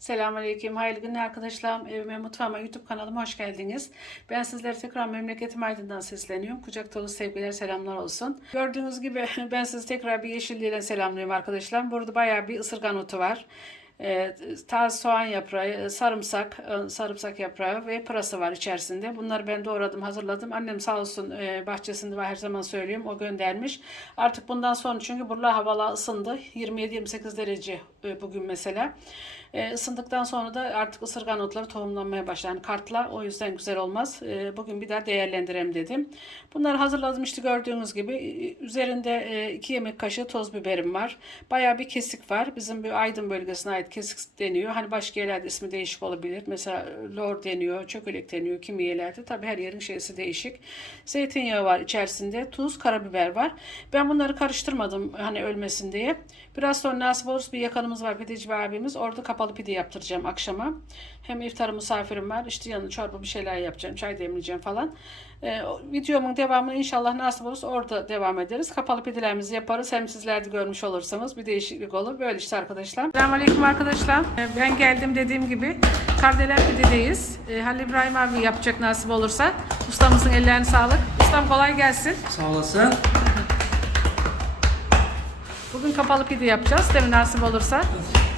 Selamünaleyküm, hayırlı günler arkadaşlar. Evime, mutfağıma, YouTube kanalıma hoş geldiniz. Ben sizlere tekrar memleketim Aydın'dan sesleniyorum. Kucak dolu sevgiler, selamlar olsun. Gördüğünüz gibi ben sizi tekrar bir yeşilliğiyle selamlıyorum arkadaşlar. Burada bayağı bir ısırgan otu var. E, taze soğan yaprağı, sarımsak, e, sarımsak yaprağı ve pırası var içerisinde. Bunları ben doğradım, hazırladım. Annem sağ olsun e, bahçesinde var her zaman söylüyorum. O göndermiş. Artık bundan sonra çünkü buralar havalar ısındı. 27-28 derece e, bugün mesela. E, ısındıktan sonra da artık ısırgan otları tohumlanmaya başlar. Yani kartla o yüzden güzel olmaz. E, bugün bir daha değerlendireyim dedim. Bunları hazırladım işte gördüğünüz gibi. E, Üzerinde 2 yemek kaşığı toz biberim var. Bayağı bir kesik var. Bizim bir Aydın bölgesine ait kesik deniyor. Hani başka yerlerde ismi değişik olabilir. Mesela lor deniyor, çökelek deniyor kimi yerlerde. Tabii her yerin şeysi değişik. Zeytinyağı var içerisinde. Tuz, karabiber var. Ben bunları karıştırmadım hani ölmesin diye. Biraz sonra nasip olursa bir yakanımız var pideci abimiz. Orada kapalı pide yaptıracağım akşama. Hem iftarı misafirim var. İşte yanına çorba bir şeyler yapacağım. Çay demleyeceğim falan. O videomun devamını inşallah nasip olursa orada devam ederiz. Kapalı pidelerimizi yaparız. Hem sizler de görmüş olursanız bir değişiklik olur. Böyle işte arkadaşlar. Selamünaleyküm arkadaşlar. Ee, Ben geldim dediğim gibi Kardelen pidedeyiz. Ee, Halil İbrahim abi yapacak nasip olursa. Ustamızın ellerine sağlık. Ustam kolay gelsin. Sağ olasın. Bugün kapalı pide yapacağız. Mi nasip olursa?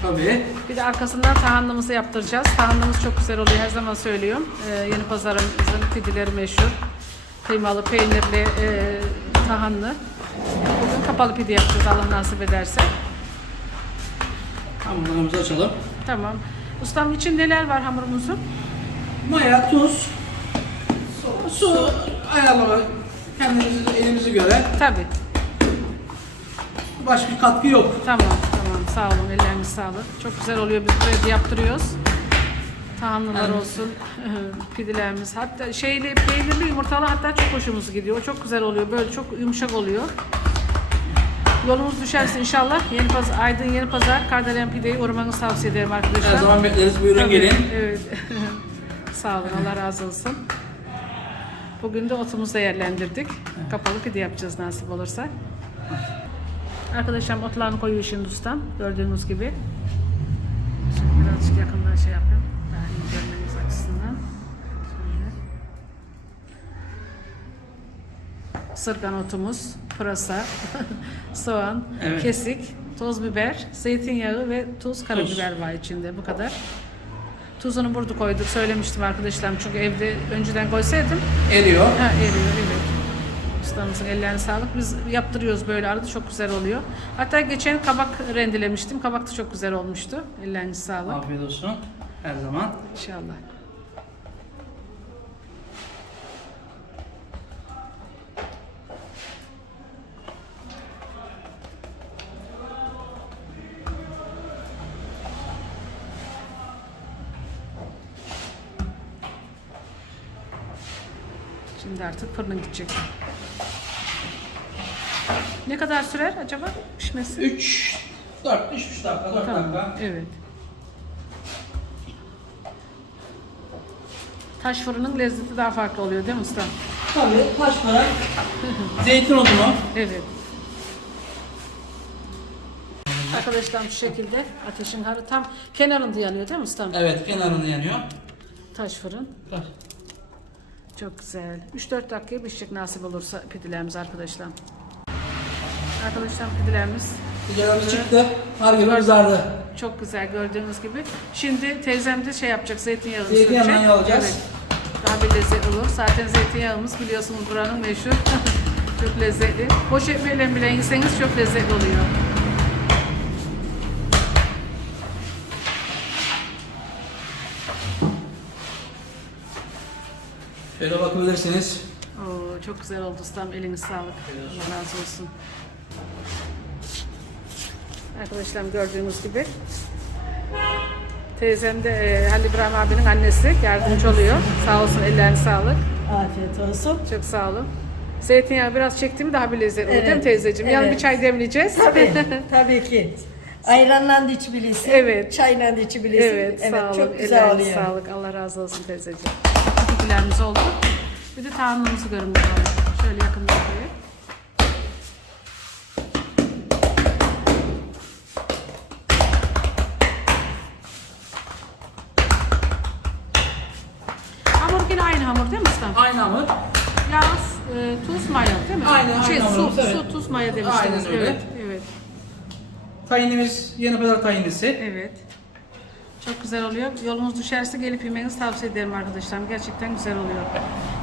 Tabii. Bir de arkasından tahanlımızı yaptıracağız. Tahanlımız çok güzel oluyor her zaman söylüyorum. Ee, yeni pazarımızın pideleri meşhur. Kıymalı, peynirli, e, tahanlı. Bugün kapalı pide yapacağız Allah nasip ederse. Hamurlarımızı açalım. Tamam. Ustam için neler var hamurumuzun? Maya, tuz, su, ayarlama kendimizi elimizi göre. Tabii. Başka bir katkı yok. Tamam. Sağ olun. Elleriniz sağlık. Çok güzel oluyor. Biz buraya yaptırıyoruz. Tahanlılar Evet. olsun, pidelerimiz. Hatta şeyli, peynirli yumurtalı hatta çok hoşumuz gidiyor. O çok güzel oluyor. Böyle çok yumuşak oluyor. Yolumuz düşerse inşallah Yeni Pazar, Aydın Yeni Pazar Kardelen Pide'yi uğramanızı tavsiye ederim arkadaşlar. Her zaman bekleriz. Buyurun Tabii, gelin. Evet. Sağ olun. Allah razı olsun. Bugün de otumuzu değerlendirdik. Kapalı pide yapacağız nasip olursa. Arkadaşlar otlarını koyuyor şimdi ustam. Gördüğünüz gibi. Şimdi birazcık yakından şey yapayım. Daha iyi görmeniz açısından. Şöyle. Sırgan otumuz, pırasa, soğan, Evet. kesik, toz biber, zeytinyağı ve tuz, karabiber var içinde. Bu kadar. Tuzunu burada koyduk. Söylemiştim arkadaşlarım çünkü evde önceden koysaydım Eriyor. Ha eriyor evet. Ustamızın ellerine sağlık. Biz yaptırıyoruz böyle arada çok güzel oluyor. Hatta geçen kabak rendelemiştim. Kabak da çok güzel olmuştu. Ellerine sağlık. Afiyet olsun. Her zaman. İnşallah. Şimdi artık fırına gidecek. Ne kadar sürer acaba pişmesi? 3, 4, 3 dakika, 4 Tamam. dakika. Evet. Taş fırının lezzeti daha farklı oluyor değil mi usta? Tabii taş fırın, zeytin odunu. Evet. Arkadaşlar şu şekilde ateşin harı tam kenarında yanıyor değil mi ustam? Evet kenarında yanıyor. Taş fırın. Taş. Çok güzel. 3-4 dakikaya pişecek nasip olursa pidelerimiz arkadaşlar. Arkadaşlar pidelerimiz Pidelerimiz çıktı. Har gibi kızardı. çok güzel gördüğünüz gibi. Şimdi teyzem de şey yapacak zeytinyağını Zeytinyağından sürecek. yağlayacağız. Evet. Daha bir lezzetli olur. Zaten zeytinyağımız biliyorsunuz buranın meşhur. çok lezzetli. Boş ekmeğiyle bile yeseniz çok lezzetli oluyor. Şöyle bakabilirsiniz. Oo, çok güzel oldu ustam. Eliniz sağlık. Allah razı olsun. Arkadaşlar gördüğünüz gibi teyzem de e, Halil İbrahim abinin annesi yardımcı oluyor. Sağ olsun ellerine sağlık. Afiyet olsun. Çok sağ olun. Zeytinyağı biraz çekti mi daha bir lezzetli olur değil mi Evet, teyzeciğim? Yani evet. bir çay demleyeceğiz. Tabii, tabii ki. Ayranla da içebilirsin. Evet. Çayla da içebilirsin. Evet, sağ olun. çok güzel Ellerinize oluyor. sağlık. Allah razı olsun teyzeciğim. Pidelerimiz oldu. Bir de tahanlımızı görün bakalım. Şöyle yakından hamur değil mi ustam? Aynı hamur. Yağ, e, tuz, maya değil mi? Aynen, şey, aynı su, hamurumuz, evet. su, tuz, maya demiştiniz. Aynen öyle. Evet, evet, Tayinimiz yeni pazar tayinlisi. evet. Çok güzel oluyor. Yolunuz düşerse gelip yemenizi tavsiye ederim arkadaşlar. Gerçekten güzel oluyor.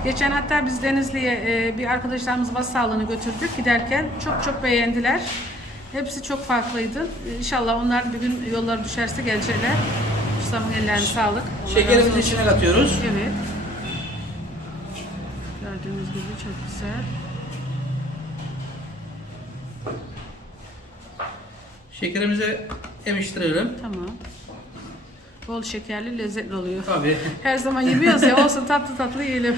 Geçen hatta biz Denizli'ye e, bir arkadaşlarımız bas sağlığını götürdük. Giderken çok çok beğendiler. Hepsi çok farklıydı. E, İnşallah onlar bir gün yolları düşerse gelecekler. Ustamın ellerine sağlık. Allah razı Şekerimizi olsun. içine katıyoruz. Evet. Gördüğünüz gibi çok güzel. Şekerimizi emiştirelim. Tamam. Bol şekerli lezzetli oluyor. Tabii. Her zaman yemiyoruz ya olsun tatlı tatlı yiyelim.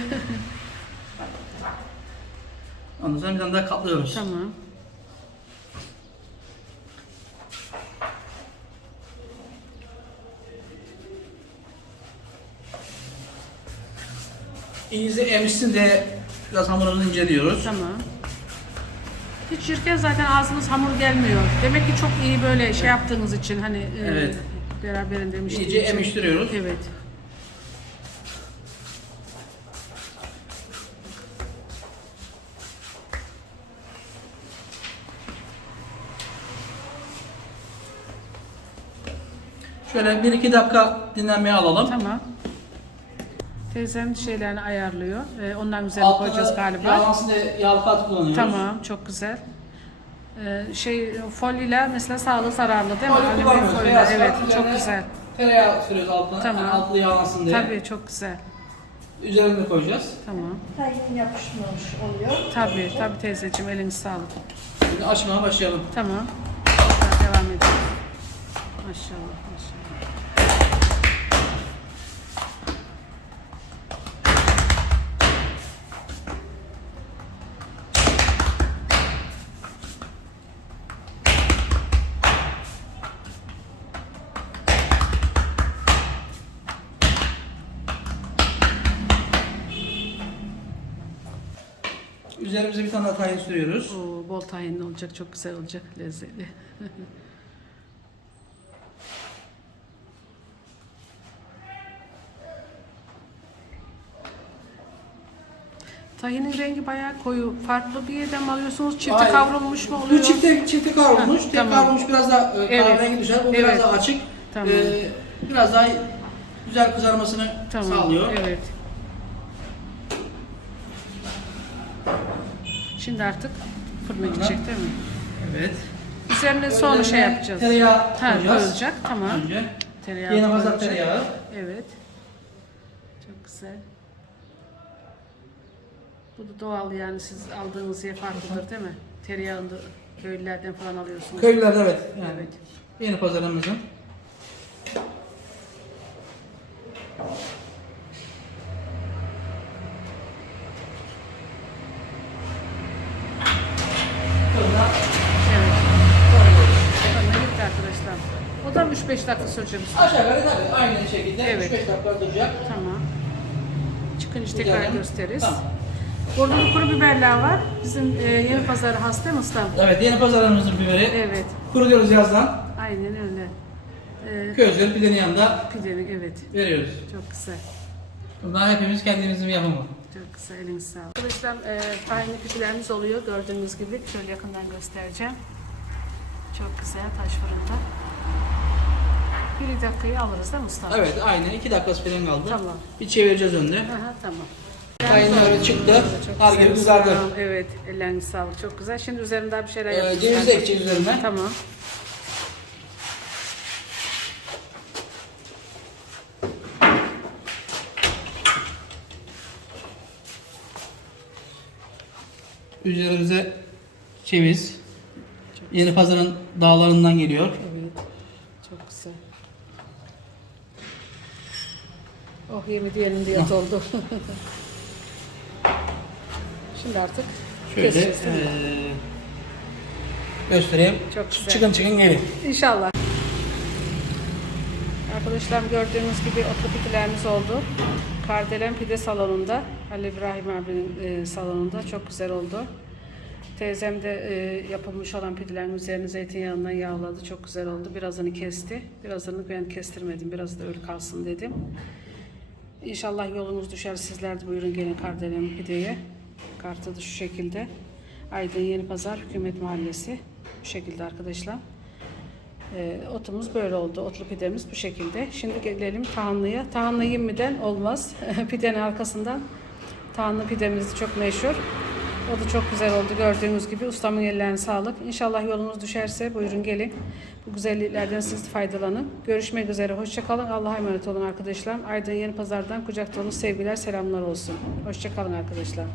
Ondan sonra bir tane daha katlıyoruz. tamam. İyice emişsin diye biraz hamurumuzu inceliyoruz. Tamam. Hiç yürürken zaten ağzınız hamur gelmiyor. Demek ki çok iyi böyle şey yaptığınız için hani e, Evet. beraberinde demiştim. İyice emiştiriyoruz. Evet. Şöyle 1-2 dakika dinlenmeye alalım. Tamam. Teyzem şeylerini ayarlıyor. Ee, ondan üzerine koyacağız galiba. Yağlı kat kullanıyoruz. Tamam, çok güzel. Ee, şey folyoyla mesela sağlığı zararlı değil mi? Folyo Alüminyum kullanmıyoruz. folyo. Beyaz Evet, kağıt çok üzerine güzel. Tereyağı sürüyoruz altına. Tamam. Yani altlı yağlansın diye. Tabii çok güzel. Üzerine koyacağız. Tamam. Tayin yapışmamış oluyor. Tabii, tabii teyzeciğim eliniz sağlık. Şimdi açmaya başlayalım. Tamam. Daha devam edelim. Maşallah, maşallah. Üzerimize bir tane daha tahin sürüyoruz. Oo, bol tahinli olacak, çok güzel olacak, lezzetli. Tahinin rengi bayağı koyu. Farklı bir yerden mi alıyorsunuz? Hayır. kavrulmuş mu oluyor? Bu çifte, çifte kavrulmuş. Ha, Tek tamam. kavrulmuş biraz daha e, Evet. kahverengi düşer. Bu biraz Evet. daha açık. Tamam. Ee, biraz daha güzel kızarmasını Tamam. sağlıyor. Evet. Şimdi artık fırına gidecek değil mi? Evet. Üzerine sonra şey yapacağız. Tereyağı Ha, koyacağız. koyulacak. Tamam. Önce. Tereyağı Yeni koyulacak. tereyağı. Evet. Çok güzel. Bu da doğal yani siz aldığınız yer farklıdır değil mi? Tereyağını da köylülerden falan alıyorsunuz. Köylülerde evet. Yani Evet. Yeni pazarımızın. Fırına Evet. Fırına gitti arkadaşlar. O da 3-5 dakika sürecek. Aşağı yukarı tabii aynı şekilde Evet. 3-5 dakika duracak. Tamam. Çıkınca tekrar Güzel. gösteririz. Tamam. Burada da kuru biberler var. Bizim e, yeni pazarı has değil mi ustam? Evet yeni pazarımızın biberi. Evet. Kurutuyoruz yazdan. Aynen öyle. E, Közleri pidenin yanında pidenin evet. veriyoruz. Çok güzel. Bunlar hepimiz kendimizin yapımı. Çok güzel, eliniz sağ olun. Arkadaşlar e, tahinli pidelerimiz oluyor gördüğünüz gibi. Şöyle yakından göstereceğim. Çok güzel taş fırında. Bir dakikayı alırız mi usta? Evet aynen 2 dakikası falan kaldı. Tamam. Bir çevireceğiz önde. Aha, tamam. Tayin öyle çıktı. Güzel gibi kızardı. Evet, elleriniz sağlık. Çok güzel. Şimdi üzerinde daha bir şeyler Ee, yapacağız. ceviz de ekeceğiz üzerine. Tamam. Üzerimize ceviz. Yeni pazarın dağlarından geliyor. Evet. Çok güzel. Oh yemi diyelim diye oldu. Şimdi artık Şöyle keseceğiz, değil mi? eee, göstereyim. Çok güzel. Çıkın çıkın gelin. İnşallah. Arkadaşlar gördüğünüz gibi otlu pidelerimiz oldu. Kardelen pide salonunda, Ali İbrahim abinin e, salonunda çok güzel oldu. Teyzem de e, yapılmış olan pidelerin üzerine zeytinyağından yağladı. Çok güzel oldu. Birazını kesti. Birazını ben kestirmedim. Biraz da öyle kalsın dedim. İnşallah yolunuz düşer. Sizler de buyurun gelin Kardelen Pide'ye. Kartı da şu şekilde. Aydın Yeni Pazar Hükümet Mahallesi. Bu şekilde arkadaşlar. Ee, otumuz böyle oldu. Otlu pidemiz bu şekilde. Şimdi gelelim tahanlıya. Tahanlı yemiden olmaz. Pidenin arkasından tahanlı pidemiz çok meşhur. O da çok güzel oldu gördüğünüz gibi. Ustamın ellerine sağlık. İnşallah yolunuz düşerse buyurun gelin. Bu güzelliklerden siz faydalanın. Görüşmek üzere. Hoşçakalın. Allah'a emanet olun arkadaşlar. Aydın Yeni Pazar'dan kucak dolu sevgiler, selamlar olsun. Hoşçakalın arkadaşlar.